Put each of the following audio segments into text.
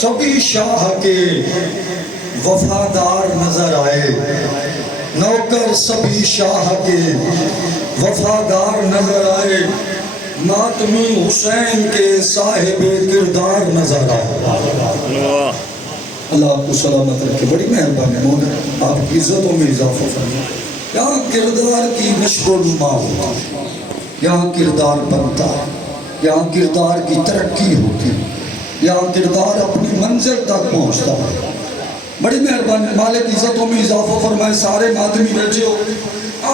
سبھی شاہ کے وفادار نظر آئے، نوکر سبھی شاہ کے وفادار نظر آئے، ماتمی حسین کے صاحب کردار نظر آئے۔ اللہ آپ کو سلامت رکھے، بڑی مہربانی مولا، آپ کی عزتوں میں اضافہ فرمائے۔ یہاں کردار کی نشو و نما ہوتی ہے، یہاں کردار بنتا ہے، یہاں کردار کی ترقی ہوتی ہے، یہاں کردار اپنی منزل تک پہنچتا ہے۔ بڑی مہربانی، مالک عزتوں میں اضافہ فرمائے۔ سارے ماتمی بیٹھے ہو،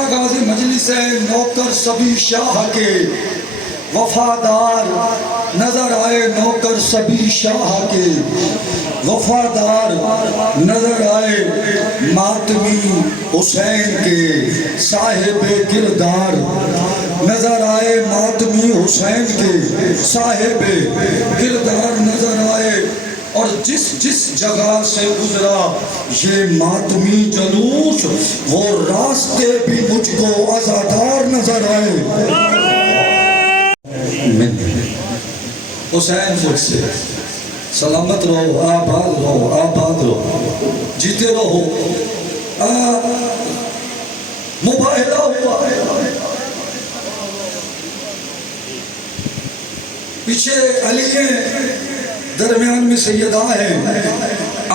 آغاز مجلس ہے۔ نوکر سبھی شاہ کے وفادار نظر آئے، نوکر سبھی شاہ کے وفادار نظر آئے، ماتمی حسین کے صاحب کردار نظر آئے، ماتمی حسین کے صاحب کردار نظر آئے۔ اور جس جس جگہ سے گزرا یہ ماتمی جلوس، وہ راستے بھی مجھ کو عزادار نظر آئے۔ حسین مجھ سے سلامت رہو، آباد رہو، آباد رہو، جیتے رہو۔ مباہلہ ہوا، پیچھے علی ہیں، درمیان میں سیدہ ہیں،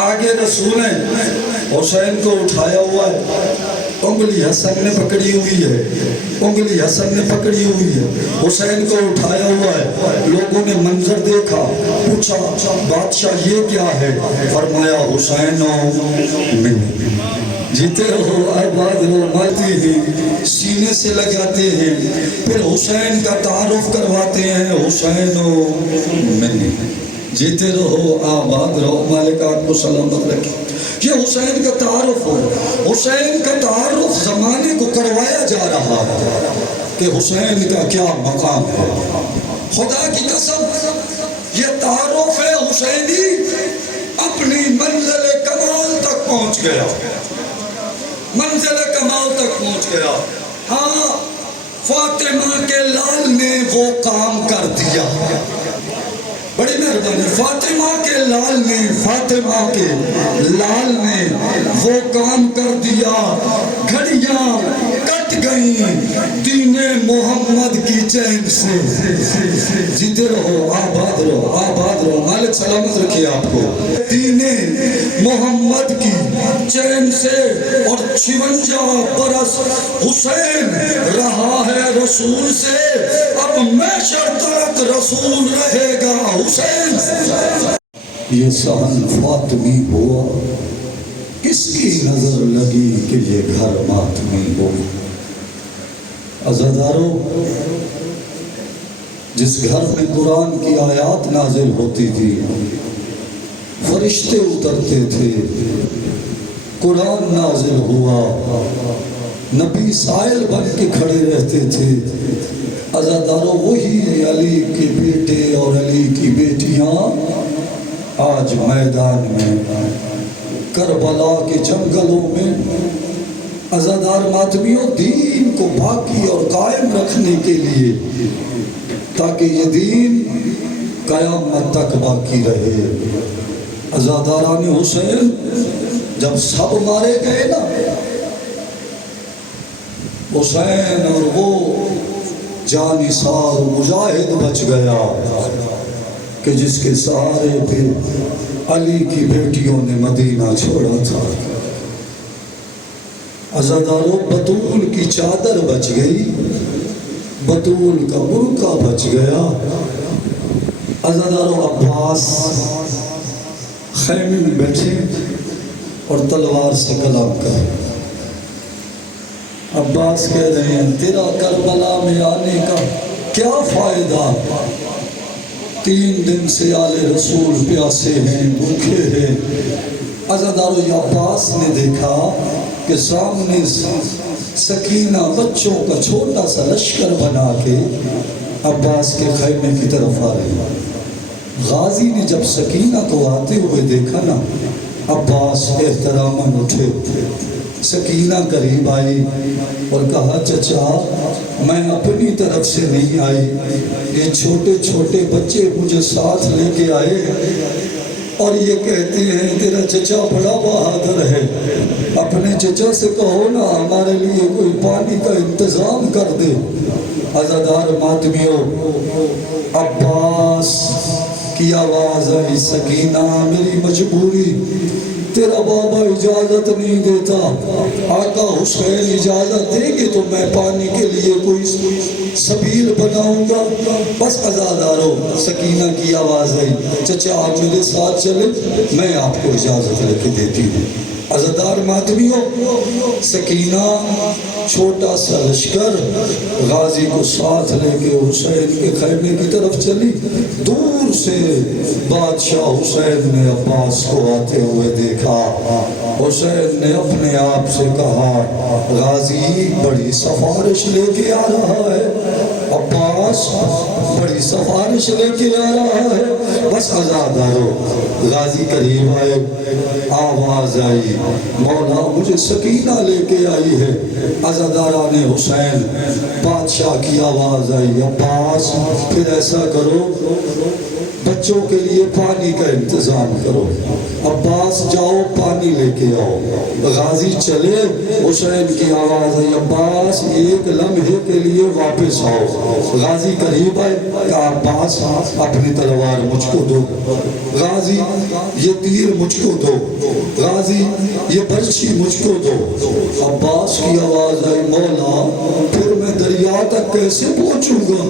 آگے رسول ہیں۔ حسین کو اٹھایا ہوا ہے، انگلی حسن نے پکڑی ہوئی ہے، انگلی حسن نے پکڑی ہوئی ہے، حسین کو اٹھایا ہوا ہے۔ لوگوں نے منظر دیکھا، پوچھا بادشاہ یہ کیا ہے؟ فرمایا حسین من، جیتے رہو، آباد رہو، ماتی ہیں، سینے سے لگاتے ہیں، پھر حسین کا تعارف کرواتے ہیں، حسین من، جیتے رہو، آباد رہو۔ مالک آپ کو سلامت رکھے۔ یہ حسین کا تعارف ہو، حسین کا تعارف زمانے کو کروایا جا رہا ہے کہ حسین کا کیا مقام ہے۔ خدا کی قسم یہ تعارف ہے حسینی اپنی منزل کمال تک پہنچ گیا، منزل کمال تک پہنچ گیا۔ ہاں، فاطمہ کے لال نے وہ کام کر دیا، بڑی مہربانی، فاطمہ کے لال نے، فاطمہ کے لال نے وہ کام کر دیا، گھڑیاں کٹ گئیں دین محمد کی چین سے۔ جیتے رہو، آباد رہو، آباد رہو، مالک سلامت رکھے آپ کو۔ دین محمد کی چین سے، اور 56 برس حسین رہا ہے رسول سے، اب محشر تک رسول رہے گا حسین۔ یہ سہن فاطمی ہوا، کس کی نظر لگی کہ یہ گھر ماتمی ہو۔ عزادارو، جس گھر میں قرآن کی آیات نازل ہوتی تھی، فرشتے اترتے تھے، قرآن نازل ہوا، نبی سائل بن کے کھڑے رہتے تھے، عزادارو وہی علی کے بیٹے اور علی کی بیٹیاں آج میدان میں، کربلا کے جنگلوں میں، عزادار ماتمیوں، دین کو باقی اور قائم رکھنے کے لیے، تاکہ یہ دین قیامت تک باقی رہے۔ عزاداران حسین جب سب مارے گئے نا، حسین اور وہ جانثار مجاہد بچ گیا کہ جس کے سہارے پہ علی کی بیٹیوں نے مدینہ چھوڑا تھا۔ عزادارو، بطول کی چادر بچ گئی، بطول کا برقع بچ گیا۔ عزادارو، عباس خیمے میں بیٹھے اور تلوار سے کلام کرے۔ عباس کہہ رہے ہیں تیرا کربلا میں آنے کا کیا فائدہ، 3 دن سے آل رسول پیاسے ہیں، بھوکے ہیں۔ عزادارو، یہ عباس نے دیکھا کہ سامنے سکینہ بچوں کا چھوٹا سا لشکر بنا کے عباس کے خیمے کی طرف آ رہی ہے۔ غازی نے جب سکینہ کو آتے ہوئے دیکھا نا، عباس احتراماً اٹھے، سکینہ قریب آئی اور کہا چچا میں اپنی طرف سے نہیں آئی، یہ چھوٹے چھوٹے بچے مجھے ساتھ لے کے آئے، اور یہ کہتے ہیں تیرا چچا بڑا بہادر ہے، اپنے چچا سے کہو نا ہمارے لیے کوئی پانی کا انتظام کر دے۔ عزادار ماتمیوں، عباس کی آواز آئی، سکینہ میری مجبوری، تیرا بابا اجازت نہیں دیتا، آقا حسین اجازت دے گے تو میں پانی کے لیے کوئی سبیل بناؤں گا۔ بس عزادارو، سکینہ کی آواز آئی، چچا آپ میرے ساتھ چلے، میں آپ کو اجازت لے کے دیتی ہوں۔ عزادار ماتمیوں، سکینہ چھوٹا سا لشکر غازی کو ساتھ لے کے حسین کے خیمے کی طرف چلی۔ دور سے بادشاہ حسین نے عباس کو آتے ہوئے دیکھا۔ حسین نے اپنے آپ سے کہا غازی بڑی سفارش لے کے آ رہا ہے، عباس بڑی سفارش لے کے آ رہا ہے۔ بس عزادارو، غازی قریب آئے، آواز آئی مولا مجھے سکینہ لے کے آئی ہے۔ عزاداران حسین، بادشاہ کی آواز آئی عباس پھر ایسا کرو بچوں کے لیے پانی کا انتظام کرو، عباس جاؤ پانی لے کے آؤ۔ غازی چلے، حسین کی آواز آئی عباس ایک لمحے کے لیے واپس آؤ۔ غازی قریب آئے، کہا عباس اپنی تلوار مجھ کو دو، غازی یہ تیر مجھ کو دو، غازی یہ برچھی مجھ کو دو۔ عباس کی آواز آئی مولا پھر میں دریا تک کیسے پہنچوں گا؟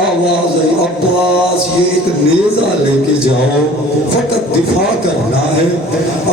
آواز آئی عباس یہ ایک نیزہ لے کے جاؤ، فقط دفاع کرنا ہے،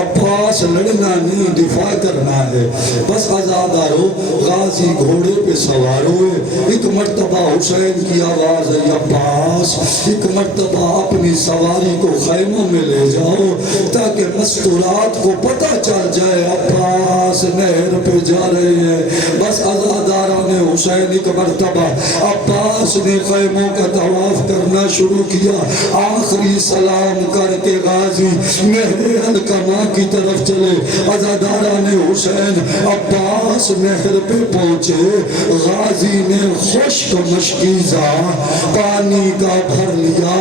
عباس لڑنا نہیں دفاع کرنا ہے۔ بس عزادارو، غازی گھوڑے پہ سوار ہوئے، ایک مرتبہ حسین کی آواز ہے عباس ایک مرتبہ اپنی سواری کو خیموں میں لے جاؤ تاکہ مستورات کو پتہ چل جائے عباس نہر پہ جا رہے ہیں۔ بس عزاداران حسین ایک مرتبہ عباس نے خیموں کا طواف کرنا شروع کیا، آخری سلام کر کے غازی نہر القما کی طرف چلے۔ عزاداران حسین عباس نہر پہ پہنچے، غازی نے خشک مشکیزہ پانی کا بھر لیا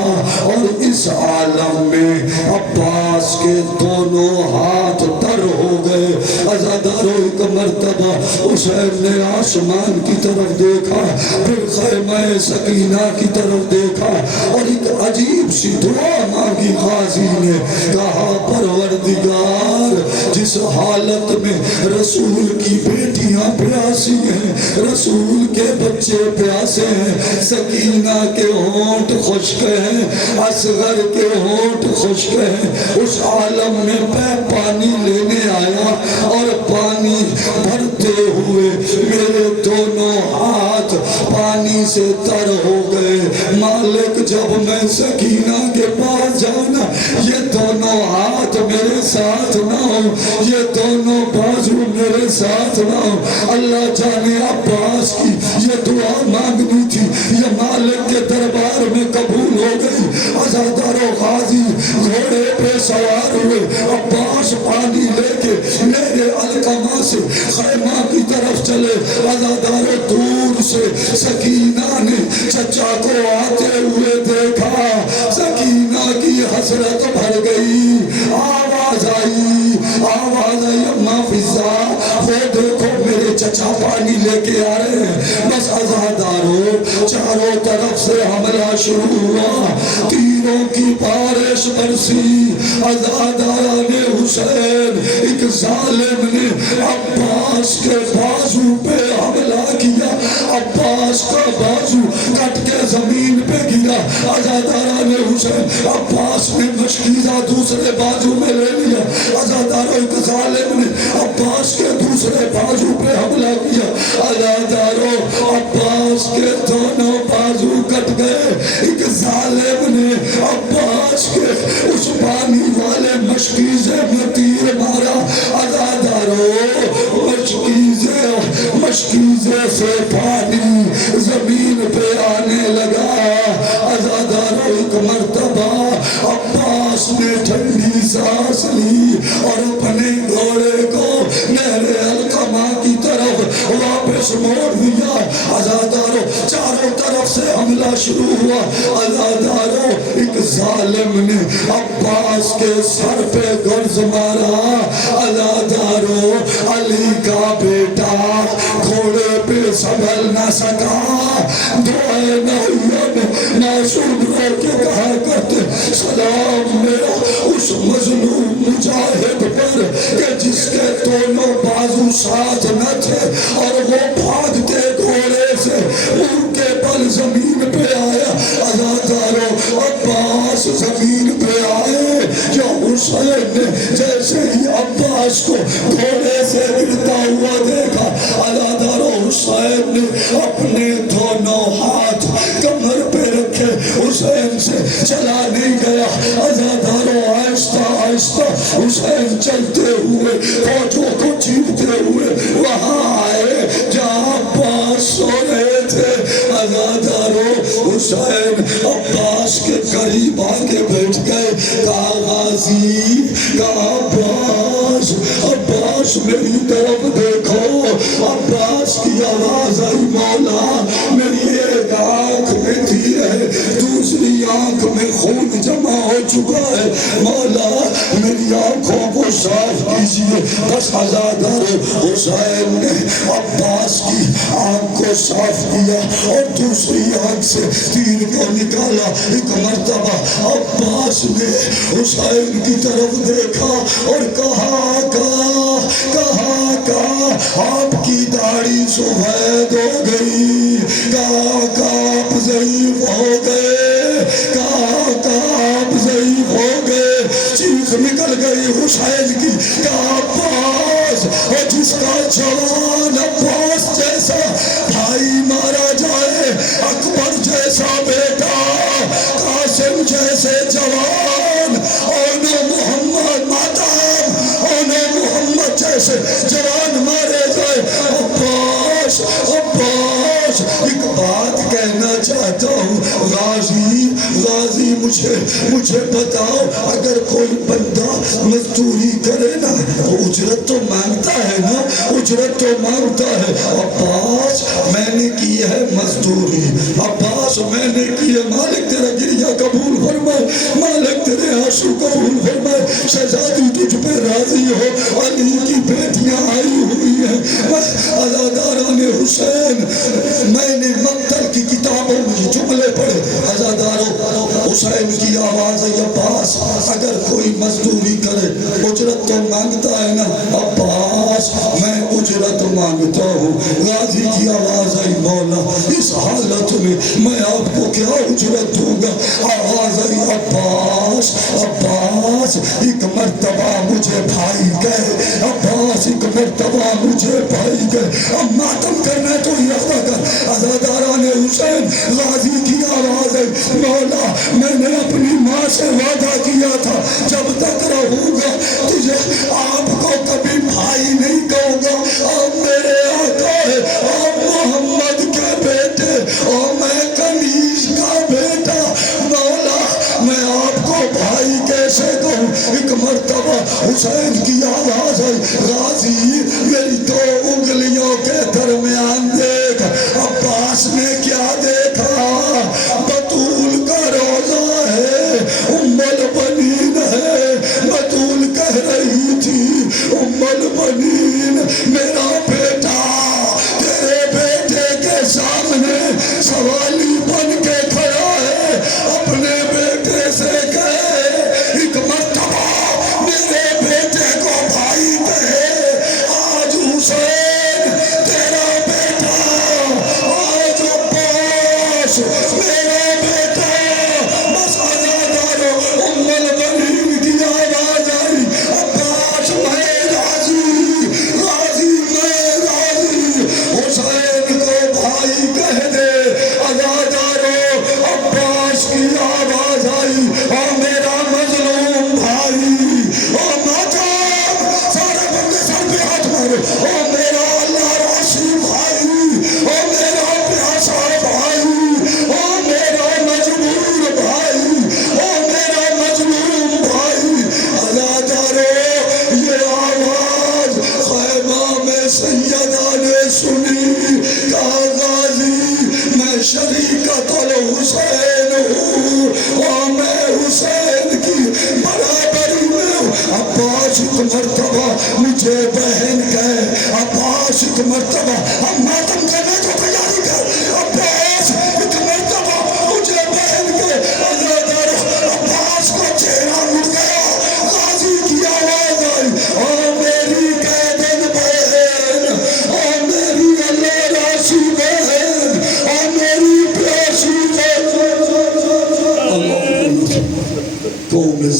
اور اس عالم میں عباس کے دونوں ہاتھ تر ہو گئے۔ عزاداروں ایک مرتبہ حسین نے آسمان کی طرف دیکھا، پھر خیمہ سکینہ کی طرف دیکھا اور ایک عجیب سی دعا مانگی۔ غازی نے کہا پروردگار جس حالت میں رسول کی بیٹیاں پیاسی ہیں، رسول کے بچے پیاسے ہیں، سکینہ کے ہونٹ خشک ہیں، اصغر کے ہونٹ خشک ہیں، اس عالم میں میں پانی لینے آیا اور پانی بھرتے ہوئے میرے دونوں ہاتھ پانی سے تر ہو گئے۔ مالک جب میں سکینہ کے پاس جاؤں نا، یہ دونوں ہاتھ میرے ساتھ نہ ہو، یہ دونوں بازو میرے ساتھ نہ ہو۔ اللہ جانے عباس کی یہ دعا مانگنی تھی، یہ مالک کے دربار میں قبول ہو گئی۔ عزادار و غازی گھوڑے پہ سوار ہوئے، عباس پانی لے کے نہر القما سے خیمہ کی طرف چلے۔ عزادار دور سے سکینہ نے چچا کو آتے ہوئے دیکھا، سکینہ کی حسرت بھر گئی، آواز آئی اماں فضا وہ دیکھو میرے چچا پانی لے کے آ رہے ہیں۔ بس عزاداروں چاروں طرف سے حملہ شروع ہوا، تیروں کی بارش برسی۔ عزاداران حسین، ایک ظالم نے عباس کے بازو پہ حملہ کیا، عباس کا بازو کٹ کے زمین پہ گرا۔ عزاداران حسین، عباس نے مشکیزہ دوسرے بازو میں لے لیا، عزاداروں ایک ظالم نے عباس کے دوسرے بازو پہ حملہ کیا، عزاداروں عباس کے دونوں بازو کٹ گئے۔ ایک ظالم نے عباس کے اس پانی والے مشکیزے میں تیر مارا، عزاداروں مشکیزے سے پانی زمین پہ آنے لگا۔ عزاداروں ایک مرتبہ عباس نے ٹھنڈی سانس لی اور اپنے گھوڑے کو نہر القما کی طرف واپس موڑ دیا۔ عزاداروں چاروں طرف طرف سے حملہ شروع ہوا. عزادارو ایک ظالم نے عباس کے سر پہ گرز مارا. عزادارو علی کا بیٹا گھوڑے پہ سنبھل نہ سکا. دعائے نبیوں معصوم رو کے کہا کرتے سلام میرا اس مظلوم مجاہد پر کہ جس کے دونوں بازو ساتھ نہ تھے اور وہ بھاگتے گھوڑے سے ان کے بل زمین پہ آیا. عزادارو عباس زمین پہ آئے. یا حسین نے جیسے ہی عباس کو گھوڑے سے گرتا ہوا دیکھا, عزادارو حسین نے اپنے دونوں ہاتھ کمر پہ رکھے. حسین سے چلا نہیں گیا. عزادارو آہستہ آہستہ حسین چلتے ہوئے فوجوں کو چیرتے ہوئے وہاں آئے جہاں عباس سو رہے تھے. عزادارو حسین عباس کے قریب آگے بیٹھ گئے. کہا غازی, کہا عباس, عباس میری طرف دیکھو. عباس کی آواز آئی مولا میری ایک آنکھ میں تھی ہے, دوسری آنکھ میں خون جمع ہو چکا ہے. مولا میری آنکھوں کو صاف کیجئے. بس عزادارو حسین نے عباس کی آنکھ کو صاف کیا اور دوسری آنکھ سے تیر کو نکالا. ایک مرتبہ عباس نے حسین کی طرف دیکھا اور کہا آپ کی داڑھی سفید ہو گئی, کہا آپ ضعیف ہو گئے, کہا آپ ضعیف ہو گئے. چیخ نکل گئی حسین کی, کہا عباس, اور جس کا جوان عباس جیسا بھائی مارا جائے, اکبر جیسا بیٹا, قاسم جیسے جوان, اور محمد ماتم, اور محمد جیسے جوان مارے جائے. عباس, عباس ایک بات کہنا چاہتا ہوں. غازی مجھے بتاؤ, اگر کوئی بندہ مزدوری کرے نا اجرت تو مانگتا ہے نا, اجرت تو مانگتا ہے. عباس میں نے کی ہے مزدوری, عباس میں نے کی ہے. مالک تیرا گریہ قبول فرمائے, مالک تیرے آنسو قبول فرمائے. شہزادی تجھ پہ راضی ہو, علی کی بیٹیاں آئی ہوئی ہیں. عزاداران حسین, میں نے مقتل کی کتابوں میں جملے پڑھے. عزادارو حسین کی آواز ہے عباس اگر کوئی مزدوری کرے اجرت تو مانگتا ہے نا. عباس میں اجرت مانگتا ہوں. غازی کی آواز آئی مولا اس حالت میں آپ کو کیا اجرت دوں گا. آواز آئی عباس, عباس ایک مرتبہ مجھے بھائی کہے, عباس ایک مرتبہ مجھے بھائی کہے. اب ماتم کرنا تو ہی رفتہ کر. عزاداران حسین, غازی کی آواز ہے مولا میں نے اپنی ماں سے وعدہ کیا تھا جب تک رہوں گا تجھے آپ کو کبھی بھائی نہیں کہوں گا. آپ میرے آقا ہے, آپ محمد کے بیٹے, اور میں کنیز کا بیٹا. مولا میں آپ کو بھائی کیسے کہوں. ایک مرتبہ حسین کی آواز ہے غازی میری دو انگلیوں کے درمیان دیکھ. عباس نے کیا دیکھا, بطول کا روزہ ہے, ام البنین ہے. بطول کہہ رہی تھی ام البنین میرا بیٹا تیرے بیٹے کے سامنے سوالی بن کے کھڑا ہے, اپنے بیٹے سے کہے ایک مرتبہ میرے بیٹے کو بھائی کہے. مرتبہ مجھے بہن کہے، عباس ایک مرتبہ ہم ماتم کرنے کو تیاری کر، عباس ایک مرتبہ مجھے بہن کہے، اللہ تعالیٰ عباس کو چہرہ مڑ گیا، غازی کی آواز آئی، او میری قیدن بہن، او میری اللہ راسی بہن، او میری پیاسی بہن، اللہ تو میں